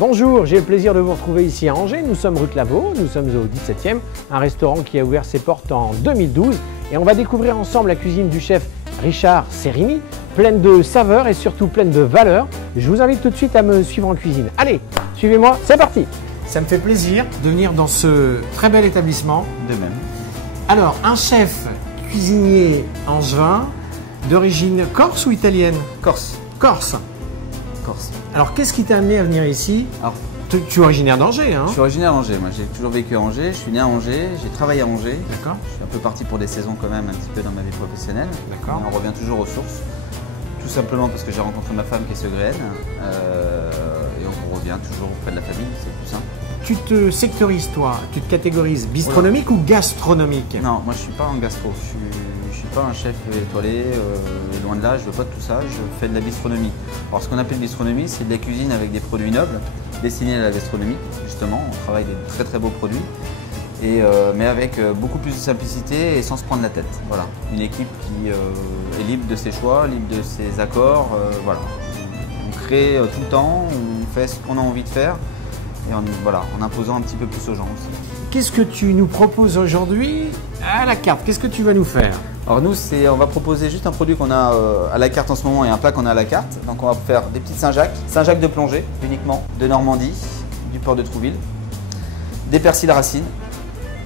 Bonjour, j'ai le plaisir de vous retrouver ici à Angers. Nous sommes rue Claveau, nous sommes au 17e, un restaurant qui a ouvert ses portes en 2012 et on va découvrir ensemble la cuisine du chef Richard Serrini, pleine de saveurs et surtout pleine de valeurs. Je vous invite tout de suite à me suivre en cuisine. Allez, suivez-moi, c'est parti! Ça me fait plaisir de venir dans ce très bel établissement. De même. Alors, un chef cuisinier angevin d'origine corse ou italienne? Corse. Corse. Corse. Alors, qu'est-ce qui t'a amené à venir ici? Alors, tu es originaire d'Angers, hein? je suis originaire d'Angers. Moi, j'ai toujours vécu à Angers. Je suis né à Angers. J'ai travaillé à Angers. D'accord. Je suis un peu parti pour des saisons quand même, un petit peu dans ma vie professionnelle. D'accord. Mais on revient toujours aux sources. Tout simplement parce que j'ai rencontré ma femme qui est segréenne. Et on revient toujours auprès de la famille. C'est plus simple. Tu te sectorises, toi? Tu te catégorises bistronomique ou gastronomique? Non, moi je suis pas en gastro. Je suis pas un chef étoilé. Et loin de là, je veux pas de tout ça. Je fais de la bistronomie. Alors, ce qu'on appelle bistronomie, c'est de la cuisine avec des produits nobles, destinés à la gastronomie. Justement, on travaille des très très beaux produits. Mais avec beaucoup plus de simplicité et sans se prendre la tête. Voilà, une équipe qui est libre de ses choix, libre de ses accords. Voilà, on crée tout le temps, on fait ce qu'on a envie de faire et en imposant un petit peu plus aux gens aussi. Qu'est-ce que tu nous proposes aujourd'hui à la carte? Qu'est-ce que tu vas nous faire? Alors nous, on va proposer juste un produit qu'on a à la carte en ce moment et un plat qu'on a à la carte. Donc on va faire des petites Saint-Jacques de plongée uniquement, de Normandie, du port de Trouville, des persils racines,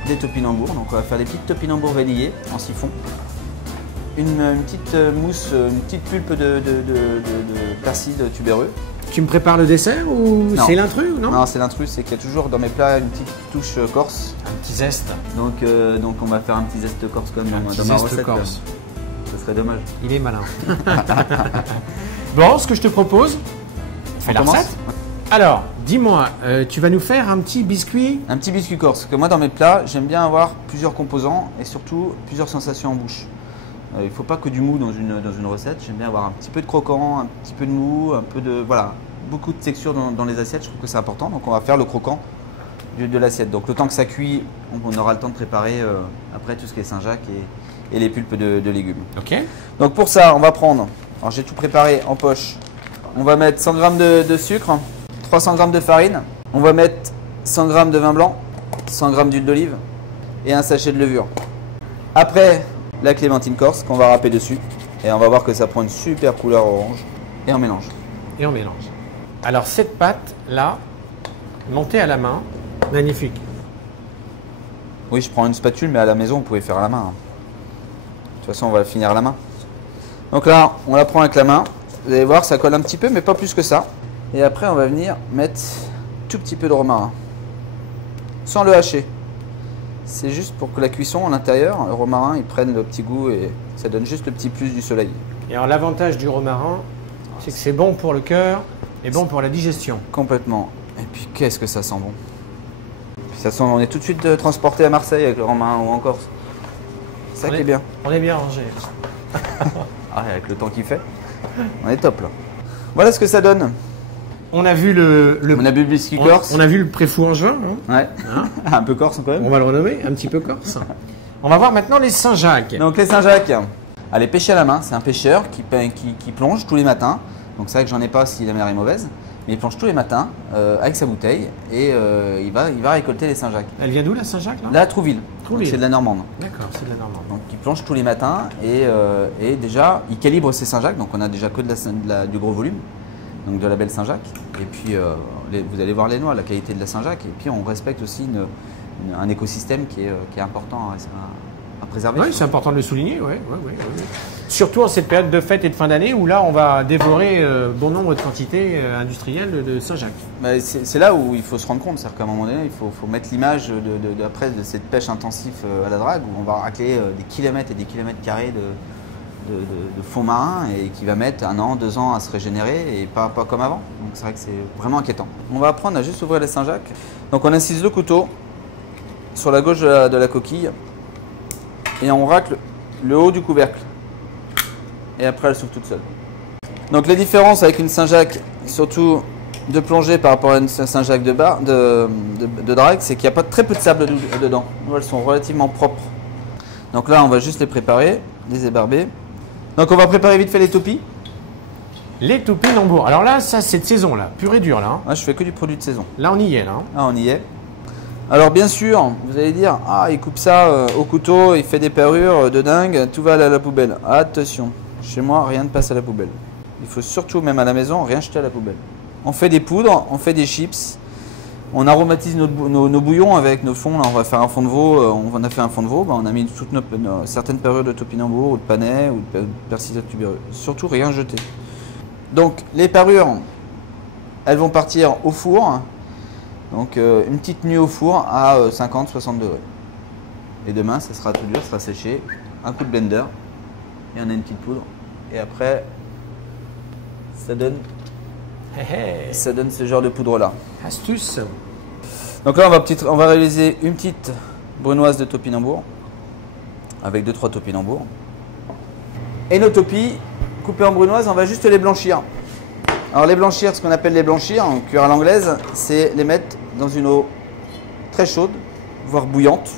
des topinambours. Donc on va faire des petites topinambours vanillés en siphon, une petite mousse, une petite pulpe de persil tubéreux. Tu me prépares le dessert ou c'est l'intrus? Non, c'est l'intrus, c'est qu'il y a toujours dans mes plats une petite touche corse. Un petit zeste. Donc on va faire un petit zeste corse comme dans ma recette. Corse. Ça serait dommage. Il est malin. Bon, ce que je te propose, fais la recette. Alors, dis-moi, tu vas nous faire un petit biscuit? Un petit biscuit corse. Parce que moi, dans mes plats, j'aime bien avoir plusieurs composants et surtout plusieurs sensations en bouche. Il ne faut pas que du mou dans une recette. J'aime bien avoir un petit peu de croquant, un petit peu de mou, un peu de… Voilà, beaucoup de texture dans les assiettes. Je trouve que c'est important. Donc, on va faire le croquant de l'assiette. Donc, le temps que ça cuit, on aura le temps de préparer après tout ce qui est Saint-Jacques et les pulpes de légumes. Ok. Donc, pour ça, on va prendre… Alors, j'ai tout préparé en poche. On va mettre 100 g de sucre, 300 g de farine. On va mettre 100 g de vin blanc, 100 g d'huile d'olive et un sachet de levure. Après, la clémentine corse qu'on va râper dessus et on va voir que ça prend une super couleur orange et on mélange. Et on mélange. Alors cette pâte là, montée à la main, magnifique. Oui, je prends une spatule, mais à la maison, vous pouvez faire à la main. De toute façon, on va la finir à la main. Donc là, on la prend avec la main. Vous allez voir, ça colle un petit peu, mais pas plus que ça. Et après, on va venir mettre tout petit peu de romarin, sans le hacher. C'est juste pour que la cuisson à l'intérieur, le romarin, il prenne le petit goût et ça donne juste le petit plus du soleil. Et alors l'avantage du romarin, c'est que c'est bon pour le cœur et bon pour la digestion. Complètement. Et puis qu'est-ce que ça sent bon. Puis ça sent, on est tout de suite transporté à Marseille avec le romarin ou en Corse. C'est ça qui est bien. On est bien rangé. Ah, avec le temps qu'il fait, on est top là. Voilà ce que ça donne. On a vu on a vu le biscuit corse. On a vu le préfou angevin. Hein? Ouais. Hein? Un peu corse quand même. On va le renommer, un petit peu corse. On va voir maintenant les Saint-Jacques. Donc les Saint-Jacques. Allez, pêcher à la main. C'est un pêcheur qui plonge tous les matins. Donc c'est vrai que j'en ai pas si la mer est mauvaise. Mais il plonge tous les matins avec sa bouteille et il va récolter les Saint-Jacques. Elle vient d'où la Saint-Jacques là? Là, à Trouville. C'est de la Normande. D'accord, c'est de la Normande. Donc il plonge tous les matins et déjà il calibre ses Saint-Jacques. Donc on a déjà que du gros volume. Donc de la belle Saint-Jacques. Et puis vous allez voir les noix, la qualité de la Saint-Jacques. Et puis on respecte aussi un écosystème qui est important à préserver. Oui, c'est important de le souligner. Ouais. Surtout en cette période de fête et de fin d'année où là on va dévorer bon nombre de quantités industrielles de Saint-Jacques. C'est là où il faut se rendre compte, c'est-à-dire qu'à un moment donné, il faut mettre l'image de cette pêche intensive à la drague où on va racler des kilomètres et des kilomètres carrés de fond marin et qui va mettre 1 an, 2 ans à se régénérer et pas comme avant. Donc c'est vrai que c'est vraiment inquiétant. On va apprendre à juste ouvrir les Saint-Jacques. Donc on incise le couteau sur la gauche de la coquille et on racle le haut du couvercle. Et après elle s'ouvre toute seule. Donc les différences avec une Saint-Jacques, surtout de plongée par rapport à une Saint-Jacques de drague, c'est qu'il y a très peu de sable dedans. Elles sont relativement propres. Donc là on va juste les préparer, les ébarber. Donc on va préparer vite fait les topis. Les topinambours. Alors là, ça, c'est de saison, là. Pur et dur, là. Hein. Moi, je fais que du produit de saison. Là, on y est, là. Hein. Ah, on y est. Alors, bien sûr, vous allez dire, ah, il coupe ça au couteau, il fait des parures de dingue, tout va aller à la poubelle. Attention, chez moi, rien ne passe à la poubelle. Il faut surtout, même à la maison, rien jeter à la poubelle. On fait des poudres, on fait des chips, on aromatise nos bouillons avec nos fonds. Là, on va faire un fond de veau, on a fait un fond de veau, on a mis toutes certaines parures de topinambour ou de panais ou de persil tubéreux. Surtout, rien jeter. Donc, les parures, elles vont partir au four. Donc une petite nuit au four à 50-60 degrés. Et demain, ça sera tout dur, ça sera séché. Un coup de blender. Et on a une petite poudre. Et après, ça donne ce genre de poudre là. Astuce. Donc là, on va réaliser une petite brunoise de topinambour. Avec 2-3 topinambours. Et nos topis, coupés en brunoise, on va juste les blanchir. Alors les blanchir, ce qu'on appelle les blanchir, en cuire à l'anglaise, c'est les mettre dans une eau très chaude, voire bouillante,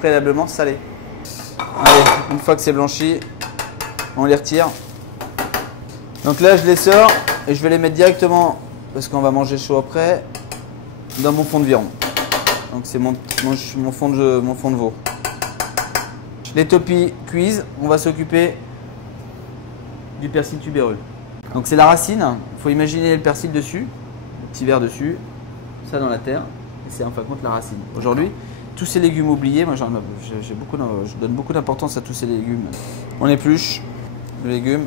préalablement salée. Allez, une fois que c'est blanchi, on les retire. Donc là, je les sors et je vais les mettre directement, parce qu'on va manger chaud après, dans mon fond de viande. Donc c'est mon fond de veau. Les topis cuisent, on va s'occuper du persil tubéreux. Donc c'est la racine, il faut imaginer le persil dessus, le petit verre dessus, ça dans la terre, et c'est en fin de compte la racine. Aujourd'hui, tous ces légumes oubliés, moi je donne beaucoup d'importance à tous ces légumes. On épluche le légume.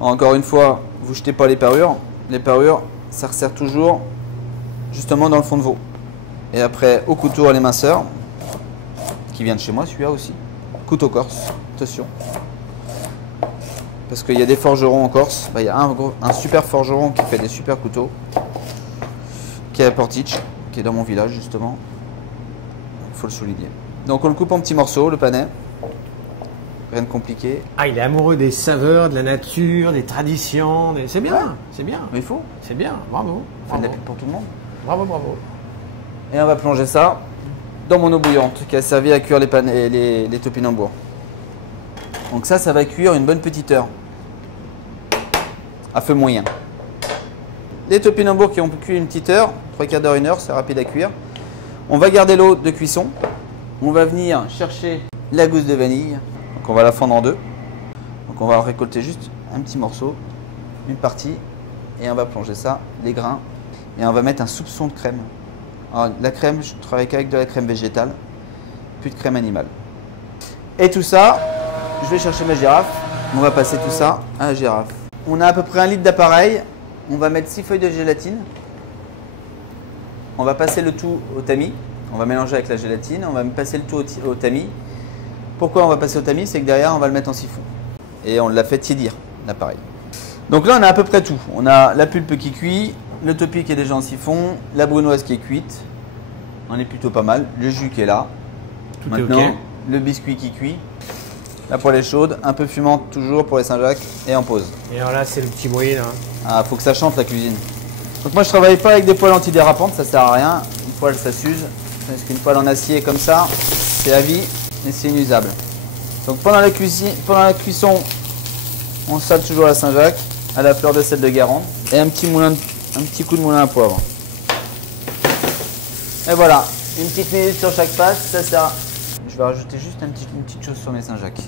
Encore une fois, vous ne jetez pas les parures. Les parures, ça resserre toujours justement dans le fond de veau. Et après, au couteau à l'éminceur, qui vient de chez moi, celui-là aussi. Couteau corse, attention. Parce qu'il y a des forgerons en Corse. Il y a un super forgeron qui fait des super couteaux, qui est à Portiche, qui est dans mon village justement. Il faut le souligner. Donc on le coupe en petits morceaux, le panais. Rien de compliqué. Ah, il est amoureux des saveurs, de la nature, des traditions. C'est bien, ouais. C'est bien. Mais il faut. C'est bien, bravo. On fait de la pub pour tout le monde. Bravo, bravo. Et on va plonger ça dans mon eau bouillante qui a servi à cuire les topinambours. Donc ça va cuire une bonne petite heure. À feu moyen. Les topinambours qui ont cuit une petite heure, 3/4 d'heure, 1 heure, c'est rapide à cuire. On va garder l'eau de cuisson. On va venir chercher la gousse de vanille. Donc on va la fendre en deux. Donc on va récolter juste un petit morceau, une partie, et on va plonger ça, les grains, et on va mettre un soupçon de crème. Alors, la crème, je travaille qu'avec de la crème végétale, plus de crème animale. Et tout ça, je vais chercher ma girafe. On va passer tout ça à la girafe. On a à peu près 1 litre d'appareil. On va mettre 6 feuilles de gélatine. On va passer le tout au tamis. On va mélanger avec la gélatine. On va passer le tout au tamis. Pourquoi on va passer au tamis? C'est que derrière, on va le mettre en siphon. Et on l'a fait tiédir, l'appareil. Donc là, on a à peu près tout. On a la pulpe qui cuit, le topi qui est déjà en siphon, la brunoise qui est cuite. On est plutôt pas mal. Le jus qui est là. Tout maintenant, est OK. Le biscuit qui cuit. La poêle est chaude, un peu fumante toujours pour les Saint-Jacques et en pause. Et alors là, c'est le petit moyen. Là. Ah, faut que ça chante la cuisine. Donc moi je travaille pas avec des poêles antidérapantes, ça sert à rien. Une poêle ça s'use, parce qu'une poêle en acier comme ça, c'est à vie et c'est inusable. Donc pendant la cuisson, on sale toujours la Saint-Jacques à la fleur de sel de Guérande et un petit coup de moulin à poivre. Et voilà, une petite minute sur chaque face, ça sert à... Je vais rajouter juste une petite chose sur mes Saint-Jacques.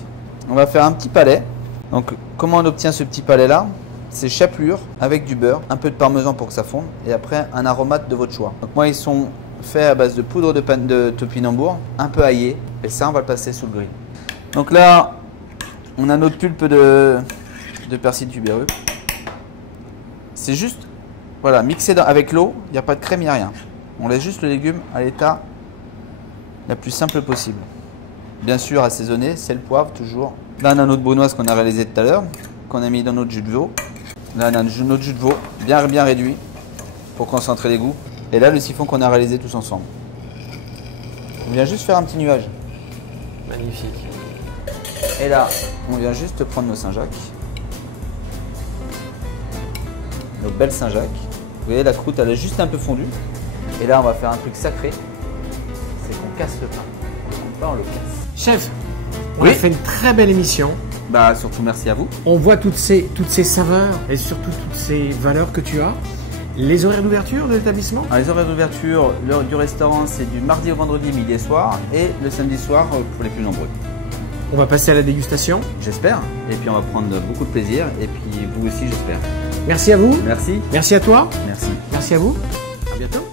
On va faire un petit palais. Donc comment on obtient ce petit palais là? C'est chapelure avec du beurre, un peu de parmesan pour que ça fonde et après un aromate de votre choix. Donc moi ils sont faits à base de poudre de topinambour, un peu aillé et ça on va le passer sous le grill. Donc là on a notre pulpe de persil tubéreux. C'est juste voilà, mixé avec l'eau, il n'y a pas de crème, il n'y a rien. On laisse juste le légume à l'état la plus simple possible. Bien sûr assaisonné, sel, poivre toujours. Là on a notre brunoise qu'on a réalisé tout à l'heure, qu'on a mis dans notre jus de veau. Là on a notre jus de veau bien réduit pour concentrer les goûts. Et là le siphon qu'on a réalisé tous ensemble. On vient juste faire un petit nuage. Magnifique. Et là on vient juste prendre nos Saint-Jacques. Nos belles Saint-Jacques. Vous voyez la croûte elle est juste un peu fondue. Et là on va faire un truc sacré. C'est qu'on casse le pain. On le casse. Chef, on Oui. a fait une très belle émission. Bah, surtout merci à vous. On voit toutes ces saveurs et surtout toutes ces valeurs que tu as. Les horaires d'ouverture de l'établissement? Les horaires d'ouverture, l'heure du restaurant, c'est du mardi au vendredi, midi et soir, et le samedi soir pour les plus nombreux. On va passer à la dégustation. J'espère. Et puis on va prendre beaucoup de plaisir. Et puis vous aussi, j'espère. Merci à vous. Merci. Merci à toi. Merci. Merci à vous. À bientôt.